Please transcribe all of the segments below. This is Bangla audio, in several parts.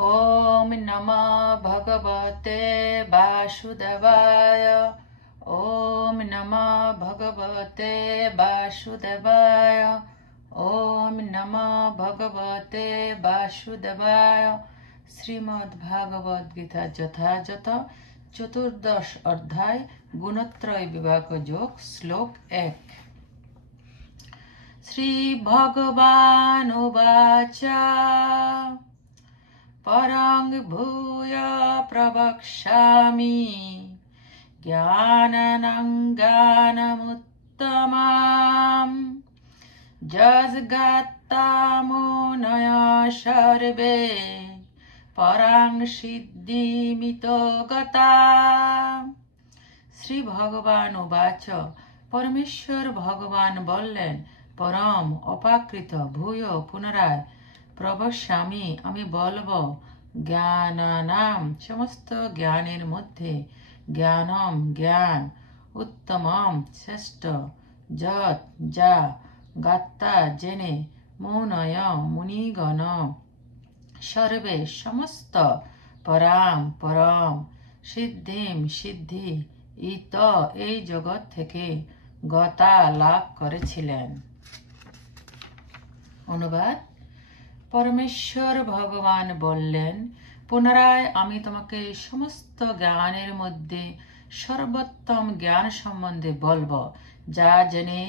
ओम नमः भगवते वासुदेवाय। ओम नमः भगवते वासुदेवाय। ओम नमः भगवते वासुदेवाय। श्रीमद्भागवत गीता যথাযথ चतुर्दश अध्याय गुणत्रय विभाग योग श्लोक 1। श्री भगवान उवाच परं भूय प्रवक्ष्यामि ज्ञाननं ज्ञानमुत्तमम् जज्ञात्तामुनय सर्वे परं सिद्धिमितो गता। श्री भगवान उवाच परमेश्वर भगवान बोलें परम अपाकृत भूय पुनराय प्रवक्ष्यामि आमी बोलबो ज्ञानानाम समस्त ज्ञानेर मध्य ज्ञानम ज्ञान उत्तमम श्रेष्ठ যত যা গাত্তা জেনে মুনয় মুনিগণ সর্বে সমস্ত পরাম পরম সিদ্ধিম সিদ্ধি ইত এই জগৎ থেকে গতা লাভ করেছিলেন। অনুবাদ परमेश्वर भगवान बोलें पुनराय आमी तोमाके समस्त ज्ञानेर मध्य सर्वोत्तम ज्ञान सम्बन्धे बोलबो जा जेने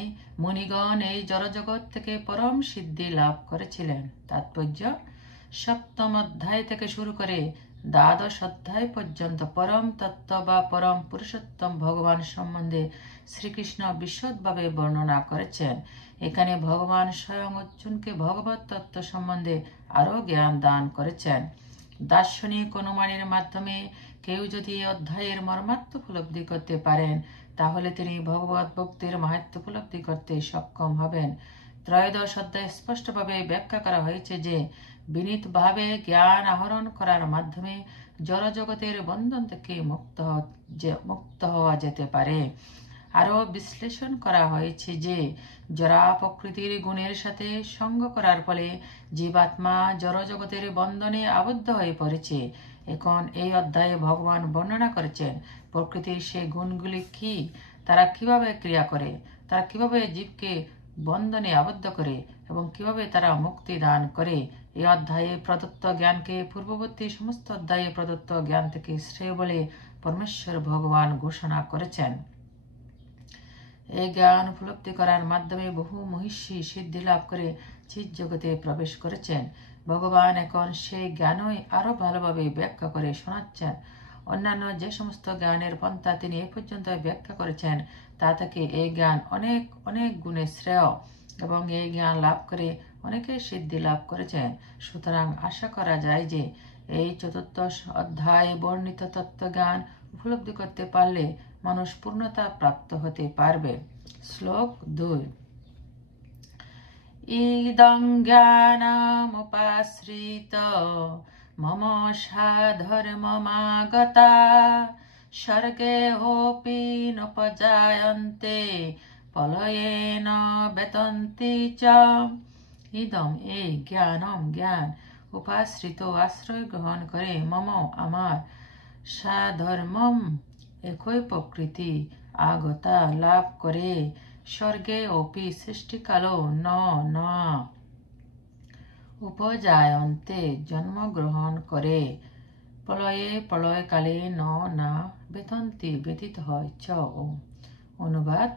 मुनिगण এই জড়জগৎ থেকে परम सिद्धि लाभ করেছিলেন। तात्पर्य सप्तम अध्याय থেকে শুরু করে দ্বাদশ অধ্যায় পর্যন্ত परम तत्व বা परम पुरुषोत्तम भगवान সম্বন্ধে শ্রীকৃষ্ণ বিশদভাবে বর্ণনা করেছেন। এখানে ভগবান স্বয়ং অর্জুনকে ভগবত তত্ত্ব সম্বন্ধে আরো জ্ঞান দান করেছেন। দার্শনিক অনুমানের মাধ্যমে কেউ যদি এই অধ্যায়ের মর্মার্থ উপলব্ধি করতে পারেন তাহলে তিনি ভগবত ভক্তির মাহাত্ম্য উপলব্ধি করতে সক্ষম হবেন। ত্রয়োদশ অধ্যায়ে স্পষ্টভাবে ব্যাখ্যা করা হয়েছে যে বিনীতভাবে জ্ঞান আহরণ করার মাধ্যমে জড়জগতের বন্ধন থেকে মুক্ত হওয়া যেতে পারে। আরো বিশ্লেষণ করা হয়েছে যে জড়া প্রকৃতির গুণের সাথে সঙ্গ করার ফলে জীবাত্মা জড়জগতের বন্ধনে আবদ্ধ হয়ে পড়েছে। এখন এই অধ্যায়ে ভগবান বর্ণনা করেছেন প্রকৃতির সেই গুণগুলি কি, তারা কিভাবে ক্রিয়া করে, তারা কিভাবে জীবকে বন্ধনে আবদ্ধ করে এবং কিভাবে তারা মুক্তি দান করে। এই অধ্যায়ে প্রদত্ত জ্ঞানকে পূর্ববর্তী সমস্ত অধ্যায়ে প্রদত্ত জ্ঞান থেকে শ্রেয় বলে পরমেশ্বর ভগবান ঘোষণা করেছেন। এই জ্ঞান উপলব্ধি করার মাধ্যমে বহু মহিষী সিদ্ধি লাভ করে চিৎ জগতে প্রবেশ করেছেন। ভগবান এখন সেই জ্ঞানই আরো ভালোভাবে ব্যাখ্যা করে শোনাচ্ছেন। অন্যান্য যে সমস্ত জ্ঞানের পন্থা তিনি এ পর্যন্ত ব্যাখ্যা করেছেন তা থেকে এই জ্ঞান অনেক অনেক গুণে শ্রেয় এবং এই জ্ঞান লাভ করে অনেকে সিদ্ধি লাভ করেছেন। সুতরাং আশা করা যায় যে এই চতুর্দশ অধ্যায়ে বর্ণিত তত্ত্বজ্ঞান উপলব্ধি করতে পারলে মানুষ পূর্ণতা প্রাপ্ত হতে পারবে। শ্লোক 2 ইদং জ্ঞানমুপাশ্রিত মম সাধর্মমাগতা স্বর্গেऽপি নোপজায়ন্তে প্রলয়েন বেতন্তি চ। ইদম এই জ্ঞানম জ্ঞান উপাশ্রিত আশ্রয় গ্রহণ করে মম আমার সাধর্মম একই প্রকৃতি আগতা লাভ করে স্বর্গে অপি সৃষ্টিকালো ন না উপজায়ন্তে জন্মগ্রহণ করে প্রলয়ে প্রলয়কালে ন না বেতন্তি ব্যতীত হয় চ। অনুবাদ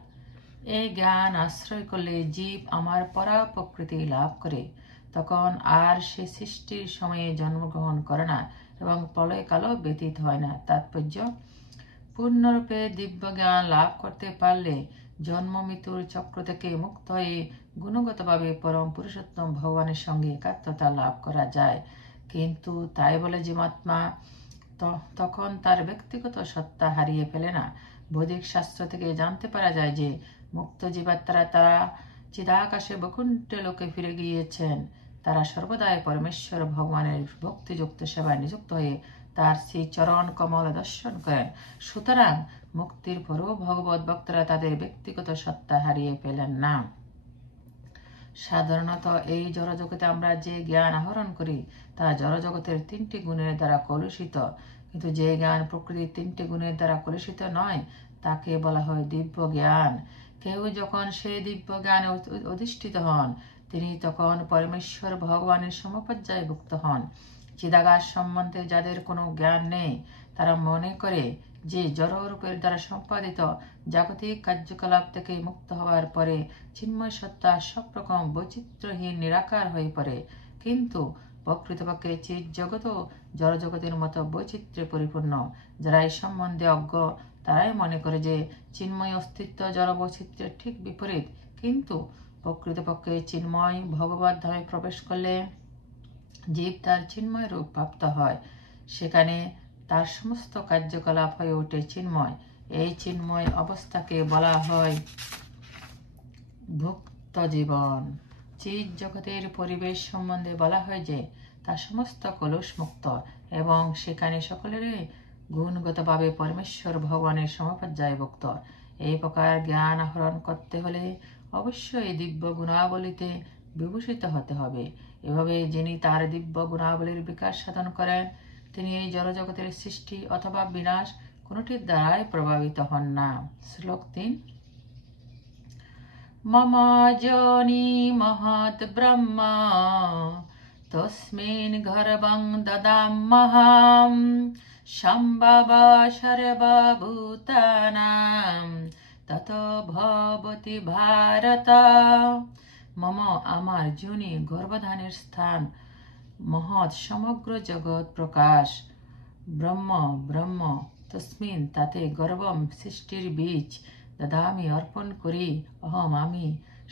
এই জ্ঞান আশ্রয় করলে জীব আমার পরা প্রকৃতি লাভ করে তখন আর সে সৃষ্টির সময়ে জন্মগ্রহণ করে না এবং প্রলয়কালও ব্যতীত হয় না। তাৎপর্য পূর্ণরূপে দিব্য জ্ঞান লাভ করতে পারলে জন্ম মৃত্যুর চক্র থেকে মুক্ত হয়ে গুণগতভাবে পরম পুরুষোত্তম ভগবানের সঙ্গে একাত্মতা লাভ করা যায়। কিন্তু তাই বলে জীবাত্মা তখন তার ব্যক্তিগত সত্তা হারিয়ে ফেলে না। বৈদিক শাস্ত্র থেকে জানতে পারা যায় যে মুক্ত জীবাত্মারা তারা চিদাকাশে বৈকুণ্ঠ লোকে ফিরে গিয়েছেন। তারা সর্বদাই পরমেশ্বর ভগবানের ভক্তিযুক্ত সেবায় নিযুক্ত হয়ে তার সেই চরণ কমল দর্শন করেন। সুতরাং মুক্তির পরও ভগবত ভক্তরা তাদের ব্যক্তিগত সত্তা হারিয়ে ফেলেন না। সাধারণত এই জড়জগতে আমরা যে জ্ঞান আহরণ করি তা জড়জগতের 3টি গুণের দ্বারা কলুষিত, কিন্তু যে জ্ঞান প্রকৃতির 3টি গুণের দ্বারা কলুষিত নয় তাকে বলা হয় দিব্য জ্ঞান। কেউ যখন সেই দিব্য জ্ঞানে অধিষ্ঠিত হন তিনি তখন পরমেশ্বর ভগবানের সমপর্যায়ভুক্ত হন। চিদাকাশ সম্বন্ধে যাদের কোনো জ্ঞান নেই তারা মনে করে যে জড়রূপের দ্বারা সম্পাদিত জাগতিক কার্যকলাপ থেকে মুক্ত হওয়ার পরে চিন্ময় সত্তা সব রকম বৈচিত্র্যহীন নিরাকার হয়ে পড়ে, কিন্তু প্রকৃতপক্ষে চিৎ জগৎও জড়জগতের মতো বৈচিত্র্যে পরিপূর্ণ। যারা এই সম্বন্ধে অজ্ঞ তারাই মনে করে যে চিন্ময় অস্তিত্ব জড় বৈচিত্র্যের ঠিক বিপরীত, কিন্তু প্রকৃতপক্ষে চিন্ময় ভগবত ধামে প্রবেশ করলে জীব তার চিন্ময় রূপ প্রাপ্ত হয়, সেখানে তার সমস্ত কার্যকলাপ হয়ে ওঠে চিন্ময়। এই চিন্ময় অবস্থাকে বলা হয় ভুক্ত জীবন। চিৎ জগতের পরিবেশ সম্বন্ধে বলা হয় যে তা সমস্ত কলুষ মুক্ত এবং সেখানে সকলেরই গুণগতভাবে পরমেশ্বর ভগবানের সমপর্যায়ভুক্ত। এই প্রকার জ্ঞান আহরণ করতে হলে অবশ্যই দিব্য গুণাবলীতে বিভূষিত হতে হবে। এভাবে যিনি তার দিব্য গুণাবলীর বিকাশ সাধন করেন তিনি এই জড়জগতের সৃষ্টি অথবা বিনাশ কোনটির দ্বারাই প্রভাবিত হন না। শ্লোক 3। মম যোনি মহৎ ব্রহ্মা তস্মিन् গর্ভং দদাম্যহম সম্ভব সর্বভূতানাং ততো ভবতি ভারত। মম আমার যোনি গর্ভধানের স্থান, মহৎ সমগ্র জগৎ প্রকাশ, ব্রহ্ম ব্রহ্ম তস্মিন তাতে গর্ভম সৃষ্টির বীজ, দদামি অর্পণ করি, অহম আমি,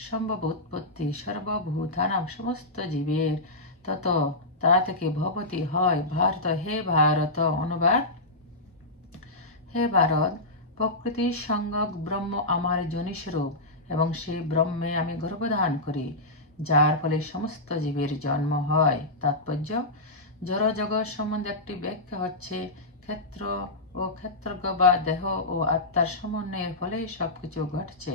সম্ভব উৎপত্তি সর্বভূতানাম সমস্ত জীবের, তত তা থেকে ভবতি হয় ভারত। হে ভারত। অনুবাদ: হে ভারত, প্রকৃতির সংজ্ঞক ব্রহ্ম আমার যোনিস্বরূপ এবং সেই ব্রহ্মে আমি গর্ভধান করি, যার ফলে সমস্ত জীবের জন্ম হয়। তাৎপর্য: জড় জগৎ সম্বন্ধে একটি ব্যাখ্যা হচ্ছে ক্ষেত্র ও ক্ষেত্রজ্ঞ বা দেহ ও আত্মার সমন্বয়ের ফলে সবকিছু ঘটছে।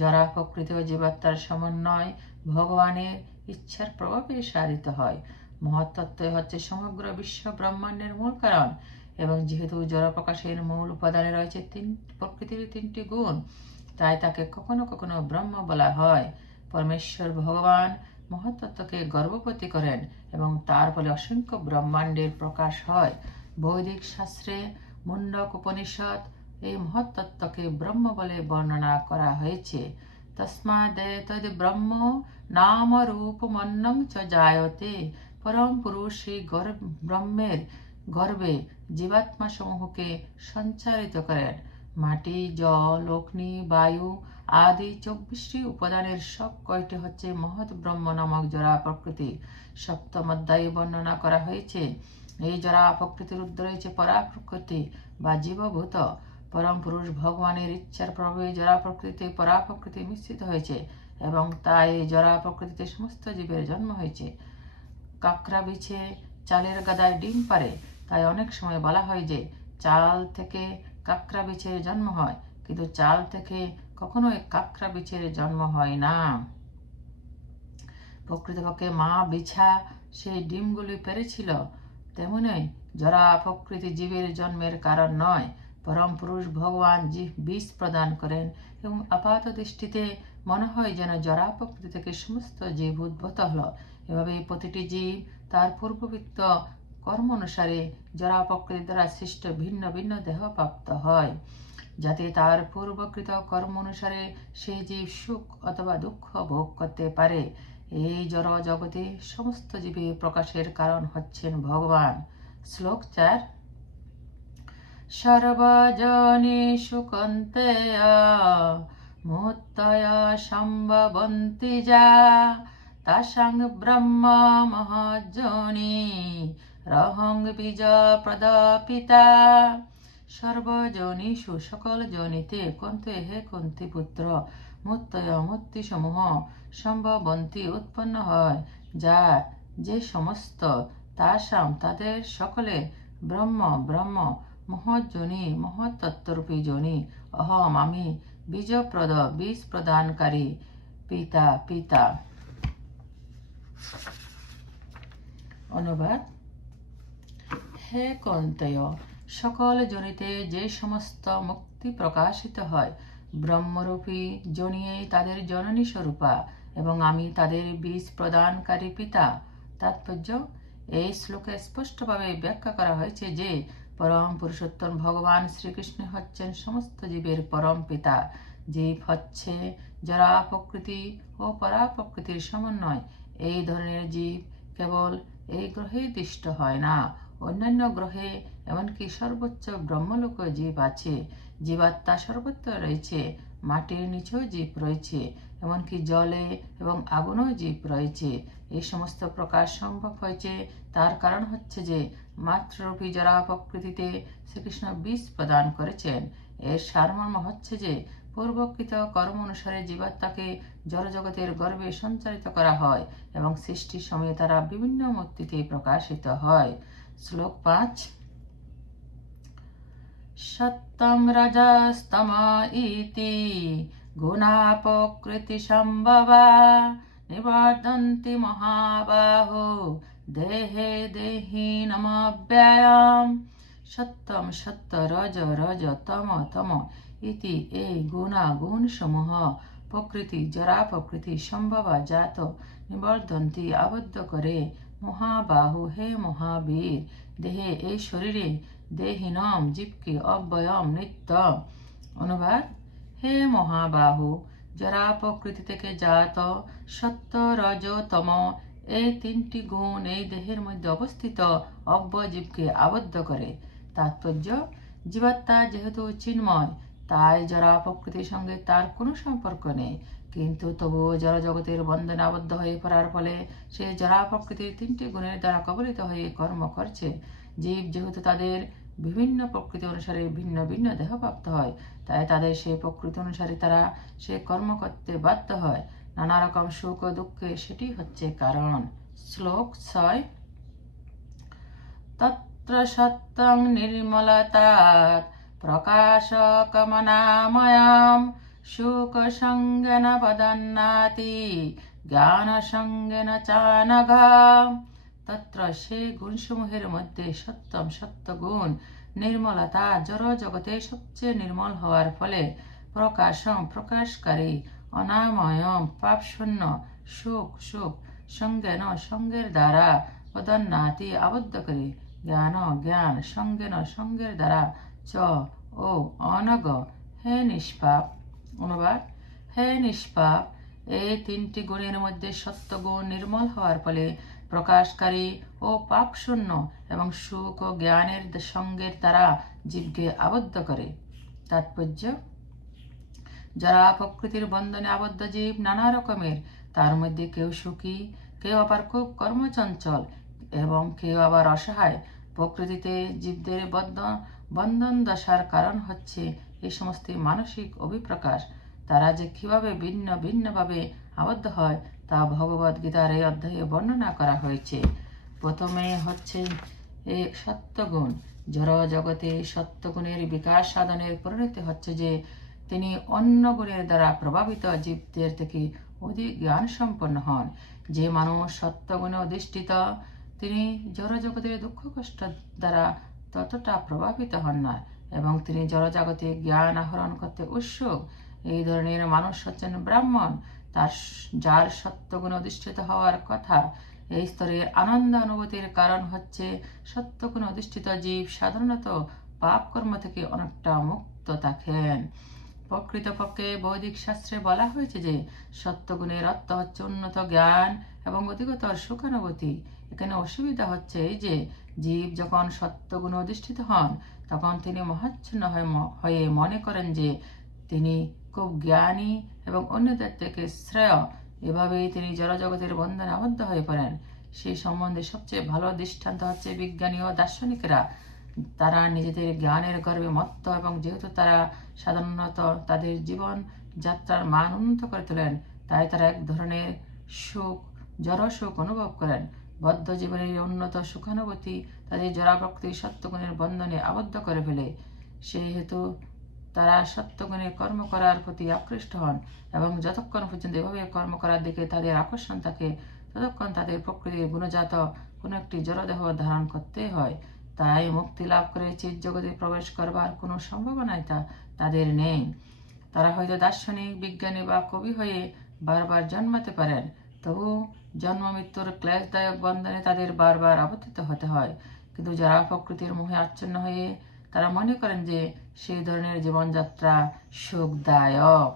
যারা প্রকৃতি ও জীবাত্মার সমন্বয় ভগবানের ইচ্ছার প্রভাবে সাধিত হয়। মহত্তত্ত্ব হচ্ছে সমগ্র বিশ্ব ব্রহ্মাণ্ডের মূল কারণ, এবং যেহেতু জড় প্রকাশের মূল উপাদানে রয়েছে প্রকৃতির 3টি গুণ, তাই তাকে কখনো কখনো ব্রহ্ম বলা হয়। পরমেশ্বর ভগবান মহত্তত্ত্বকে গর্ভবতী করেন এবং তার ফলে অসংখ্য ব্রহ্মাণ্ডের প্রকাশ হয়। বৈদিক শাস্ত্রে মুন্ডক উপনিষদ এই মহত্তত্ত্বকে ব্রহ্ম বলে বর্ণনা করা হয়েছে। তস্মাদেতদ ব্রহ্ম নাম রূপমন্যং চ জায়তে। পরম পুরুষ সেই ব্রহ্মের গর্ভে জীবাত্মা সমূহকে সঞ্চারিত করেন। মাটি, জল, অগ্নি, বায়ু আদি 24টি উপাদানের সব কয়টি হচ্ছে মহৎ ব্রহ্ম নামক জড়া প্রকৃতি। সপ্তম অধ্যায়ে বর্ণনা করা হয়েছে এই জড়া প্রকৃতির ঊর্ধ্বে রয়েছে পরা প্রকৃতি বা জীবভূত। পরম পুরুষ ভগবানের ইচ্ছার প্রভাবে জড়া প্রকৃতি পরা প্রকৃতি মিশ্রিত হয়েছে এবং তাই এই জড়া প্রকৃতিতে সমস্ত জীবের জন্ম হয়েছে। কাঁকড়া বিছে চালের গাদায় ডিম পারে, তাই অনেক সময় বলা হয় যে চাল থেকে কাঁকড়া বিছের জন্ম হয়, কিন্তু চাল থেকে কখনোই কাঁকড়া বিছের জন্ম হয় না। প্রকৃতপক্ষে মা বিছা সেই ডিমগুলি পেরেছিল, তেমনই জড়া প্রকৃতি জীবের জন্মের কারণ নয়। পরম পুরুষ ভগবান বীজ প্রদান করেন এবং আপাত দৃষ্টিতে মনে হয় যেন জড়া প্রকৃতি থেকে সমস্ত জীব উদ্ভূত হল। এভাবে প্রতিটি জীব তার পূর্ববৃত্ত কর্ম অনুসারে জড়া প্রকৃতি দ্বারা সৃষ্ট ভিন্ন ভিন্ন দেহ প্রাপ্ত হয়, যাতে তার পূর্বকৃত কর্ম অনুসারে সেই জীব সুখ অথবা দুঃখ ভোগ করতে পারে। এই জড় জগতে সমস্ত জীবের প্রকাশের কারণ হচ্ছেন ভগবান। শ্লোক 4। সর্বজনেষু কৌন্তেয় মুত্তয় সম্ভবন্তি যা তাসাং ব্রহ্ম মহাযোনি রহং বীজ প্রদপিতা। সর্বজনীষু সকল জনিতে কন্তে হে কুন্তি পুত্র মুত্তয় মূর্তি সমূহ সম্ভবন্তি উৎপন্ন হয়, যা যে সমস্ত তাসাম তাদের সকলে ব্রহ্ম ব্রহ্ম মহৎযোনি মহত্তত্ত্বরূপী যোনি, অহম আমি বীজপ্রদ বীজ প্রদানকারী, পিতা পিতা। অনুবাদ: হে কৌন্তেয়, সকল জনিতে যে সমস্ত মুক্তি প্রকাশিত হয় ব্রহ্মরূপী জনিয়েই তাদের জননী স্বরূপা, এবং আমি তাদের বীজ প্রদানকারী পিতা। তাৎপর্য: এই শ্লোকে স্পষ্টভাবে ব্যাখ্যা করা হয়েছে যে পরম পুরুষোত্তম ভগবান শ্রীকৃষ্ণ হচ্ছেন সমস্ত জীবের পরম পিতা। জীব হচ্ছে জরা প্রকৃতি ও পরা প্রকৃতির সমন্বয়। এই ধরনের জীব কেবল এই গ্রহে দৃষ্ট হয় না, অন্যান্য গ্রহে এমনকি সর্বোচ্চ ব্রহ্মলোকে জীব আছে। জীবাত্মা সর্বত্র রয়েছে, মাটির নিচেও জীব রয়েছে, এমনকি জলে এবং আগুনেও জীব রয়েছে। এই সমস্ত প্রকাশ সম্ভব হয়েছে তার কারণ হচ্ছে যে মাতৃরূপী জরা প্রকৃতিতে শ্রীকৃষ্ণ বীজ প্রদান করেছেন। এর সারমর্ম হচ্ছে যে পূর্বকৃত কর্ম অনুসারে জীবাত্মাকে জড়জগতের গর্ভে সঞ্চারিত করা হয় এবং সৃষ্টির সময়ে তারা বিভিন্ন মূর্তিতে প্রকাশিত হয়। শ্লোক 5। সত্যম রজস্তম ইতি গুণা প্রকৃতি সম্ভবা নিবর্ধন্তি মহাবাহো দেহে দেহিনমব্যয়ম। সত্যম সত্য, রজ রজ, তম তম, ইতি এই গুণা গুণ সমূহ প্রকৃতি জরা প্রকৃতি সম্ভবা জাত নিবর্ধন্তি আবদ্ধ করে মহাবাহু হে মহাবীর দেহে এই শরীরে দেহিনম জীবকে অব্যয়ম নিত্য। অনুবাদ: হে মহাবাহু, জরা প্রকৃতি থেকে জাত সত্য রজ তম এই তিনটি গুণ এই দেহের মধ্যে অবস্থিত অব্যয় জীবকে আবদ্ধ করে। তাৎপর্য: জীবাত্মা যেহেতু চিন্ময়, তাই জরা প্রকৃতির সঙ্গে তার কোনো সম্পর্ক নেই, কিন্তু তবুও জড়জগতের বন্ধনে আবদ্ধ হয়ে পড়ার ফলে সে জরা প্রকৃতির তিনটি গুণের দ্বারা কবলিত হয়ে কর্ম করছে। জীব যেহেতু তাদের বিভিন্ন প্রকৃতি অনুসারে ভিন্ন ভিন্ন দেহপ্রাপ্ত হয়, তাই তাদের সেই প্রকৃতি অনুসারে তারা সে কর্ম করতে বাধ্য হয়। নানা রকম সুখ ও দুঃখে সেটি হচ্ছে কারণ। শ্লোক 6। তত্র সত্যং নির্মলতাৎ প্রকাশকমনাময়ম সুখ সঙ্গেন বদন্নাতি জ্ঞান সঙ্গেন চানঘ। তত্র সে গুণসমূহের মধ্যে সত্যম সত্য গুণ নির্মলতা জড় জগতে সবচেয়ে নির্মল হওয়ার ফলে প্রকাশম প্রকাশকারী অনাময়ম পাপশূন্য সুখ সুখ সঙ্গেন সঙ্গের দ্বারা পদন্নাতি আবদ্ধকারী জ্ঞান জ্ঞান সঙ্গেন সঙ্গের দ্বারা চ ও অনগ হে নিষ্পাপ। অনুবাদ: হে নিষ্পাপ, এই তিনটি গুণের মধ্যে সত্য গুণ নির্মল হওয়ার ফলে প্রকাশকারী ও পাপশূন্য এবং সুখ ও জ্ঞানের সঙ্গের দ্বারা জীবকে আবদ্ধ করে। তাৎপর্য: যারা প্রকৃতির বন্ধনে আবদ্ধ জীব নানা রকমের, তার মধ্যে কেউ সুখী, কেউ আবার খুব কর্মচঞ্চল এবং কেউ আবার অসহায়। প্রকৃতিতে জীবদের বন্ধন দশার কারণ হচ্ছে এই সমস্ত মানসিক অভিপ্রকাশ। তারা যে কিভাবে ভিন্ন ভিন্নভাবে আবদ্ধ হয় তা ভগবদ গীতার এই অধ্যায়ে বর্ণনা করা হয়েছে। প্রথমে হচ্ছে এই সত্যগুণ। জড় জগতে সত্যগুণের বিকাশ সাধনের পরিণতি হচ্ছে যে তিনি অন্য গুণের দ্বারা প্রভাবিত জীবদের থেকে অধিক জ্ঞান সম্পন্ন হন। যে মানুষ সত্যগুণে অধিষ্ঠিত, তিনি জড়জগতের দুঃখ কষ্ট দ্বারা ততটা প্রভাবিত হন না এবং তিনি জড়জগতে জ্ঞান আহরণ করতে উৎসুক। এই ধরনের মানুষ হচ্ছেন ব্রাহ্মণ, যার সত্যগুণে অধিষ্ঠিত হওয়ার কথা। এই স্তরের আনন্দ অনুভূতির কারণ হচ্ছে সত্যগুণে অধিষ্ঠিত জীব সাধারণত পাপ কর্ম থেকে অনেকটা মুক্ত থাকেন। প্রকৃতপক্ষে বৈদিক শাস্ত্রে বলা হয়েছে যে সত্যগুণের অর্থ হচ্ছে উন্নত জ্ঞান এবং অধিকতর সুখানুভূতি। এখানে অসুবিধা হচ্ছে এই যে জীব যখন সত্যগুণে অধিষ্ঠিত হন তখন তিনি মহাচ্ছন্ন হয়ে মনে করেন যে তিনি খুব জ্ঞানী এবং অন্যদের থেকে শ্রেয়। এভাবেই তিনি জড়জগতের বন্ধনে আবদ্ধ হয়ে পড়েন। সেই সম্বন্ধে সবচেয়ে ভালো দৃষ্টান্ত হচ্ছে বিজ্ঞানী ও দার্শনিকরা। তারা নিজেদের জ্ঞানের গর্বে মত্ত এবং যেহেতু তারা সাধারণত তাদের জীবন যাত্রার মান উন্নত করে তোলেন, তাই তারা এক ধরনের সুখ, জড় সুখ অনুভব করেন। বদ্ধ জীবনের উন্নত সুখানুভূতি তাদের জড়া প্রকৃতির সত্যগুণের বন্ধনে আবদ্ধ করে ফেলে। সেই হেতু তারা সত্যগুণে কর্ম করার প্রতি আকৃষ্ট হন এবং যতক্ষণ পর্যন্ত এভাবে কর্ম করার দিকে তাদের আকর্ষণ থাকে ততক্ষণ তাদের প্রকৃতির গুণজাত কোনো একটি জড়দেহ ধারণ করতে হয়। তাই মুক্তি লাভ করে চিৎ জগতে প্রবেশ করবার কোনো সম্ভাবনাই তাদের নেই। তারা হয়তো দার্শনিক, বিজ্ঞানী বা কবি হয়ে বারবার জন্মাতে পারেন, তবু জন্ম মৃত্যুর ক্লেশদায়ক বন্ধনে তাদের বারবার আবর্তিত হতে হয়। কিন্তু যারা প্রকৃতির মোহে আচ্ছন্ন হয়ে তারা মনে করেন যে সেই ধরনের জীবনযাত্রা সুখদায়ক।